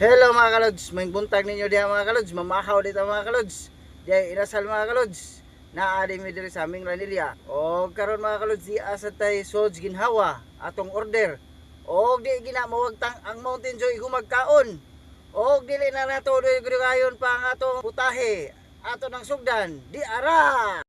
Hello mga kalods, may buntag ninyo diha mga kalods, mamahaw dito mga kalods. Diya inasal mga kalods. Naadi mi diri sa aming Ranilya. O karon mga kalods, di asa tay sods ginhawa atong order. O di gina mawagtang ang Mountain Joy humagkaon. O dili na nato gayon pa ang atong putahe. Ato ng sugdan, di ara.